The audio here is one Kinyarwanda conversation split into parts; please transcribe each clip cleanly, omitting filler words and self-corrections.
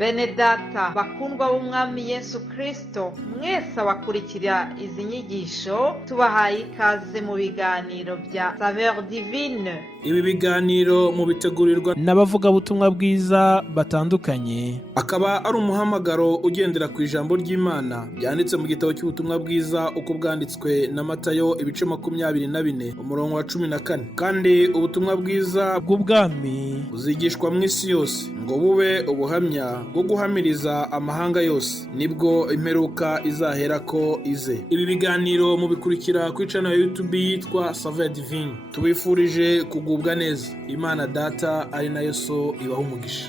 Bene data bakundwa b'umwami Yesu Kristo, mwese abakurikira izi nyigisho tubahaye ikaze mu biganiro bya Saveur Divine. Ibi biganiro mu bitegurirwa n'abavugabutumwa bwiza batandukanye, akaba ari umuhamagaro ugendera ku ijambo ry'Imana byanditse mu gitabo cy'ubutumwa bwiza uko bwanditswe na Matayo ibice 24 umurongo wa 14. Kandi ubutumwa bwiza bw'ubwami buzigishwa mu isi yose ngo bube ubuhamya bwo guhamiriza amahanga yose, nibwo imperuka izaherako ize. Ibi biganiro mubikurikira ku channel ya YouTube yitwa Saveur Divine. Tubifurije kugubwa neza. Imana Data ari nayo So ibaha umugisha.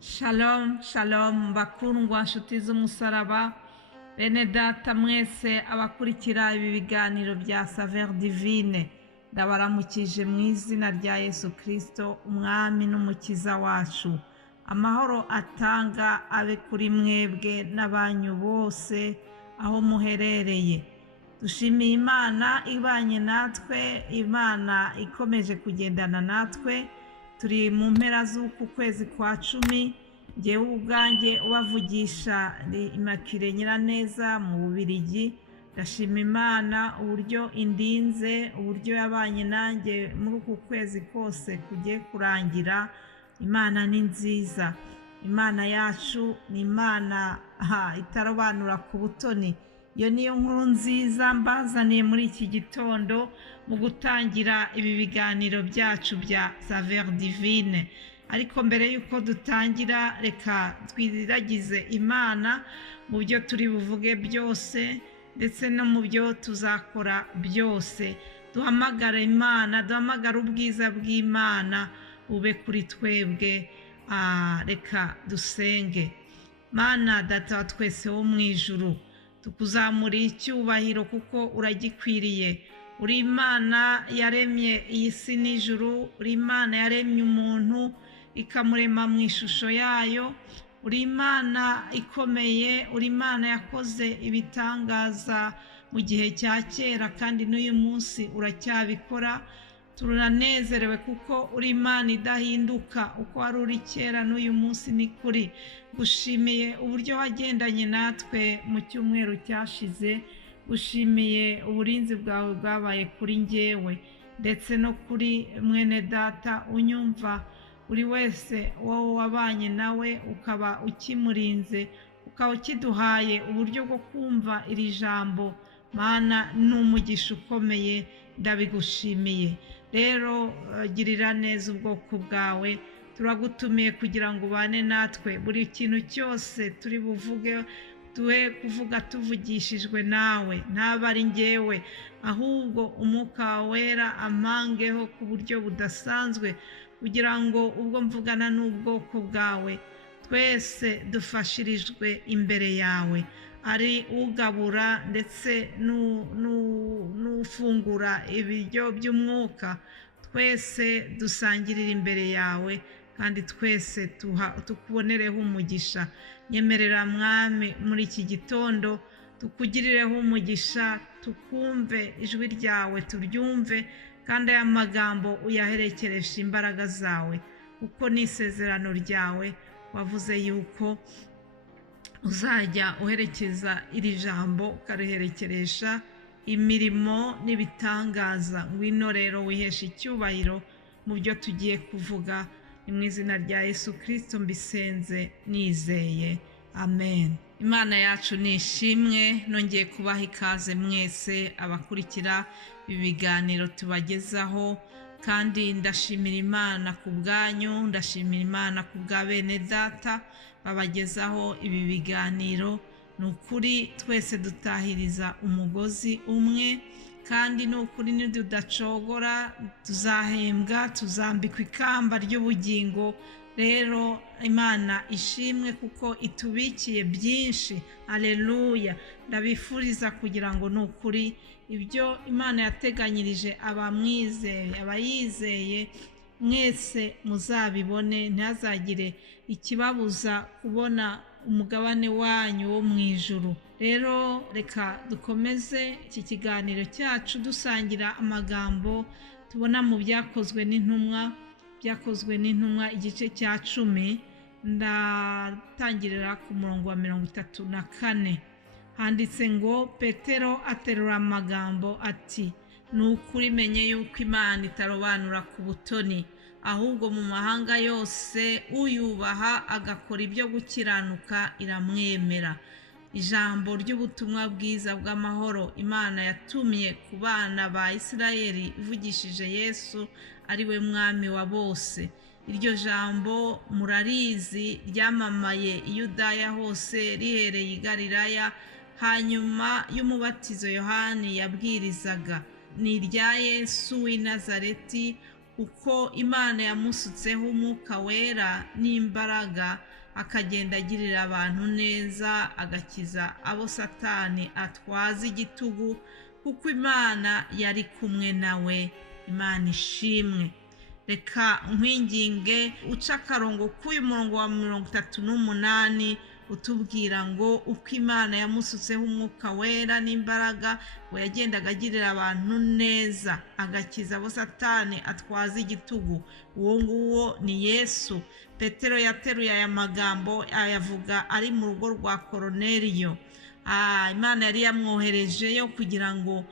Shalom, shalom bakundwa nshuti z'umusaraba, bene data mwese abakurikira ibi biganiro bya Saveur Divine, ndabaramukije mu izina rya Yesu Kristo umwami n'umukiza wacu. Amahoro atanga abe kuri mwebwe n'abanyu bose aho muherereye. Dushimiye Imana ibanye natwe, Imana ikomeje kugendana natwe. Turi mu mpera z'uku kwezi kwa 10, njyewe ubwanjye ubavugisha Immaculée Nyiraneza mu Bubiligi. Ndashima Imana uburyo indinze, uburyo yabanye nanjye muri uku kwezi kose kugiye kurangira. Imana ni nziza, Imana yacu ni Imana itarobanura ku butoni. Iyo niyo nkuru nziza mbazaniye muri iki gitondo mu gutangira ibi biganiro byacu bya Saveur Divine. Ariko mbere yuko dutangira, reka twiragize Imana mu byo turi buvuge byose ndetse no mu byo tuzakora byose. Duhamagara Imana, duhamagara ubwiza bw'Imana ube kuri twebwe. Reka dusenge. Mana Data wa twese wo mu ijuru, tukuzamuriye icyubahiro kuko uragikwiriye. Uri Imana yaremye iyi si n'ijuru, uri Imana yaremye umuntu ikamurema mu ishusho yayo, uri Imana ikomeye, uri Imana yakoze ibitangaza mu gihe cya kera kandi n'uyu munsi uracyabikora. Turanezerewe kuko uri Imana idahinduka, uko wari uri kera n'uyu munsi ni kuri. Gushimiye uburyo wagendanye natwe mu cyumweru cyashize, gushimiye uburinzi bwawe bwabaye kuri njyewe ndetse no kuri mwene data unyumva. Uri wese wowe wabanye nawe ukaba ukimurinze, ukaba ukiduhaye uburyo bwo kumva iri jambo. Mana n'umugisha ukomeye, ndabigushimiye. Rero girira neza ubwoko bwawe, turagutumiye kugira ngo ubane natwe. Buri kintu cyose turi buvuge tuwe kuvuga tuvugishijwe nawe, ntaba ari njyewe, ahubwo umwuka wera amangeho ku buryo budasanzwe, kugira ngo ubwo mvugana n'ubwoko bwawe twese dufashirijwe imbere yawe. Ari ugabura ndetse n'ufungura ibiryo by'umwuka, twese dusangirira imbere yawe kandi twese tukubonereho umugisha. Nyemerera Mwami muri iki gitondo tukugirireho umugisha, tukumve ijwi ryawe, turyumve kandi aya magambo uyaherekeresha imbaraga zawe, kuko ni isezerano ryawe. Wavuze yuko uzajya uherekeza iri jambo ukariherekeresha imirimo n'ibitangaza. Ngwino rero wihesha icyubahiro mu byo tugiye kuvuga. Ni mu izina rya Yesu Kristo mbisenze nizeye, amen. Imana yacu ni ishimwe. Nongeye kubaha ikaze mwese abakurikira ibi biganiro tubagezaho, kandi ndashimira Imana ku bwanyu, ndashimira Imana ku bwa bene data babagezaho ibi biganiro. Ni ukuri twese dutahiriza umugozi umwe, kandi ni ukuri nidudacogora tuzahembwa, tuzambikwa ikamba ry'ubugingo. Rero Imana ishimwe kuko itubikiye byinshi. Haleluya. Ndabifuriza kugira ngo ni ukuri ibyo Imana yateganyirije abamwizeye, abayizeye mwese muzabibone, ntihazagire ikibabuza kubona umugabane wanyu wo mu ijuru. Rero reka dukomeze iki kiganiro cyacu dusangira amagambo tubona mu byakozwe n'intumwa igice cya 10. Ndatangirira ku murongo wa 34. Handitse ngo Petero aterura amagambo ati, ni ukuri menye yuko Imana itarobanura ku butoni, ahubwo mu mahanga yose uyubaha agakora ibyo gukiranuka iramwemera. Ijambo ry'ubutumwa bwiza bw'amahoro Imana yatumye ku bana ba Isirayeli ivugishije Yesu ari we mwami wa bose. Iryo jambo murarizi, ryamamaye i Yudaya hose rihereye i Galilaya, hanyuma y'umubatizo Yohani yabwirizaga. Ni irya Yesu w'i Nazareti, uko Imana yamusutseho umwuka wera n'imbaraga, akagenda agirira abantu neza, agakiza abo Satani atwaza igitugu, kuko Imana yari kumwe nawe. Imana ishimwe. Reka nkwinginge uca akarongo k'uyu murongo wa 38 utubwira ngo uko Imana yamusutseho umwuka wera n'imbaraga, ngo yagendaga agirira abantu neza, agakiza abo Satani atwaza igitugu. Uwo nguwo ni Yesu. Petero yateruye aya magambo ayavuga ari mu rugo rwa Koroneliyo. Imana yari yamwoherejeyo kugira ngo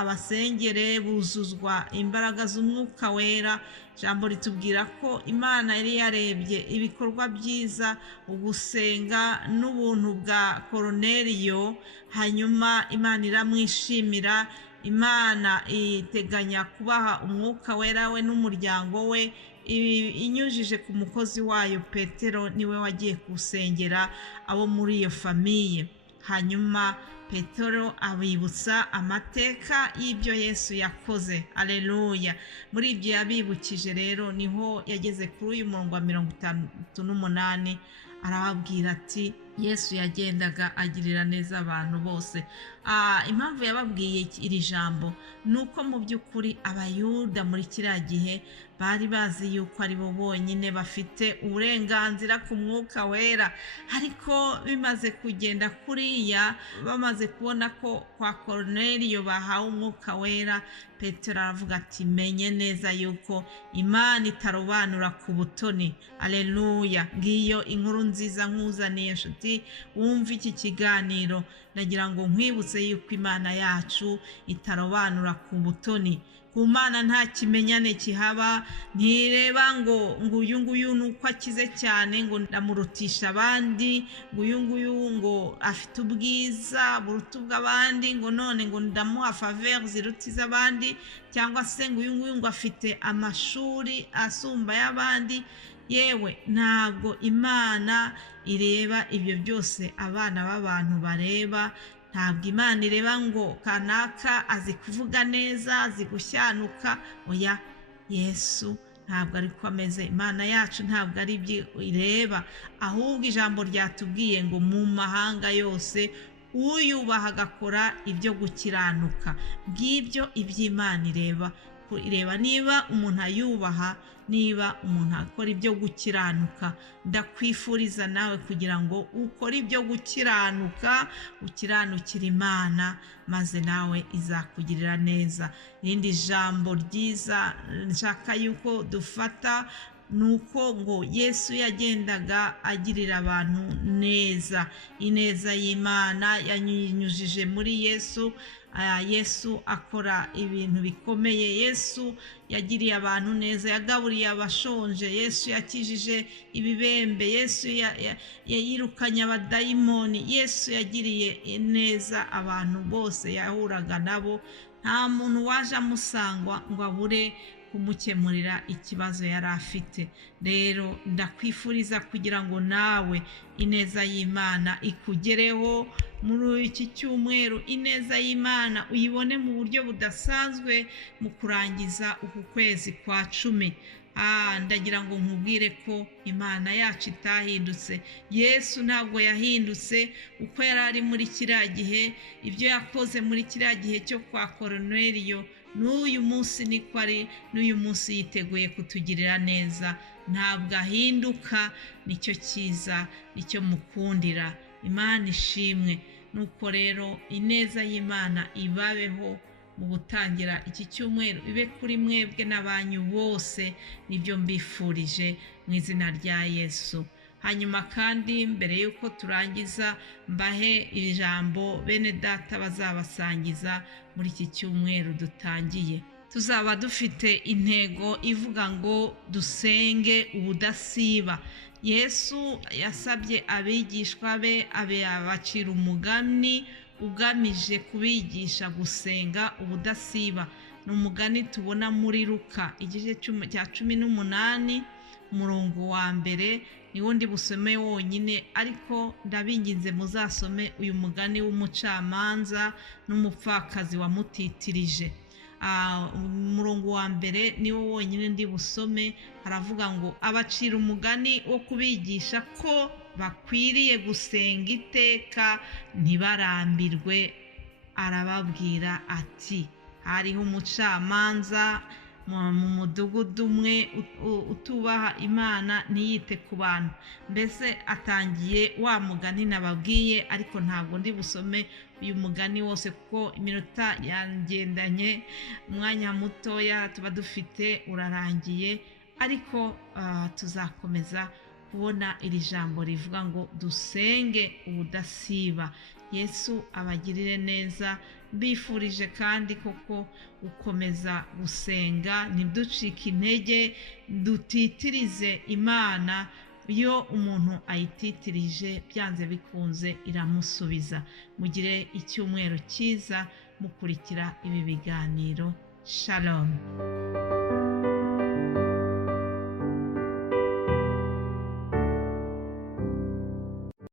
abasengere buzuzwa imbaraga z'umwuka wera. Jambo ritubwira ko Imana yari yarebye ibikorwa byiza, ugusenga n'ubuntu bwa Koroneliyo, hanyuma Imana iramwishimira. Imana iteganya kubaha umwuka wera we n'umuryango we, inyujije ku mukozi wayo Petero, niwe wagiye kusengera abo muri iyo famiye. Hanyuma Petero abibutsa amateka y'ibyo Yesu yakoze. Aleluya. Muri ibyo yabibukije rero niho yageze kuri uyu murongo wa 38. Arababwira ati, Yesu yagendaga agirira neza abantu bose. Impamvu yababwiye iri jambo nuko mu by'ukuri abayuda muri kiriya gihe bari bazi yuko ari bo bonyine bafite uburenganzira ku mwuka wera, ariko bimaze kugenda kuriya, bamaze kubona ko kwa Koroneliyo bahawe umwuka wera, Petero aravuga ati, menye neza yuko Imana itarobanura ku butoni. Aleluya. Ngiyo inkuru nziza nkuzaniye nshuti wumva iki kiganiro. Nagira ngo nkwibutse yuko Imana yacu itarobanura ku butoni. Ku Mana nta kimenyane kihaba, ntireba ngo uyu nguyu nuko akize cyane ngo ndamurutisha abandi, ngo uyu nguyu ngo afite ubwiza buruta ubw'abandi, ngo none ngo ndamuha faveur zirutiza abandi, cyangwa se ngo uyu nguyu ngo afite amashuri asumba y'abandi. Yewe, ntabwo Imana ireba ibyo byose abana b'abantu bareba. Ntabwo Imana ireba ngo kanaka azi kuvuga neza, azi gushyanuka. Oya, Yesu ntabwo ari ko ameze. Imana yacu ntabwo ari ibyo ireba, ahubwo ijambo ryatubwiye ngo mu mahanga yose uyubaha agakora ibyo gukiranuka. Ngibyo iby'Imana ireba. Niba umuntu ayubaha, niba umuntu akora ibyo gukiranuka. Ndakwifuriza nawe kugira ngo ukore ibyo gukiranuka, ukiranukira Imana, maze nawe izakugirira neza. Irindi jambo ryiza nshaka yuko dufata nuko ngo Yesu yagendaga agirira abantu neza. Ineza y'Imana yanyujije muri Yesu. Yesu akora ibintu bikomeye. Yesu yagiriye abantu neza, yagaburiye abashonje, Yesu yakijije ibibembe, Yesu yirukanye abadayimoni, Yesu yagiriye neza abantu bose yahuraga nabo. Nta muntu waje amusangwa ngo abure kumukemurira ikibazo yari afite. Rero ndakwifuriza kugira ngo nawe ineza y'Imana ikugereho muri iki cyumweru. Ineza y'Imana uyibone mu buryo budasanzwe mu kurangiza uku kwezi kwa 10. Ndagira ngo nkubwire ko Imana yacu itahindutse. Yesu ntabwo yahindutse. Uko yari ari muri kiriya gihe, ibyo yakoze muri kiriya gihe cyo kwa Koroneliyo, n'uyu munsi niko ari, n'uyu munsi yiteguye kutugirira neza. ntabwo ahinduka, nicyo cyiza, nicyo mukundira. Imana ishimwe. Nuko rero ineza y'Imana ibabeho mu gutangira iki cyumweru, ibe kuri mwebwe n'abanyu bose, nibyo mbifurije mu izina rya Yesu. Hanyuma kandi mbere y'uko turangiza, mbahe ijambo bene data bazabasangiza muri iki cyumweru dutangiye. Tuzaba dufite intego ivuga ngo dusenge ubudasiba. Yesu yasabye abigishwa be abacira umugani ugamije kubigisha gusenga ubudasiba. Ni umugani tubona muri Luka igice cya 18 umurongo wa mbere, niwo ndi busome wonyine, ariko ndabinginze muzasome uyu mugani w'umucamanza n'umupfakazi wamutitirije. Umurongo wa mbere niwo wonyine ndi busome. Haravuga ngo abacira umugani wo kubigisha ko bakwiriye gusenga iteka ntibarambirwe. Arababwira ati, hariho umucamanza mu mudugudu umwe utubaha Imana ntiyite ku bantu. Mbese atangiye wa mugani nababwiye, ariko ntabwo ndi busome uyu mugani wose kuko iminota yangendanye, umwanya mutoya tuba dufite urarangiye, ariko tuzakomeza kubona iri jambo rivuga ngo dusenge ubudasiba. Yesu abagirire neza. Mbifurije kandi koko gukomeza gusenga, ntiducike intege, dutitirize Imana. Iyo umuntu ayititirije byanze bikunze iramusubiza. Mugire icyumweru cyiza mukurikira ibi biganiro. Shalom.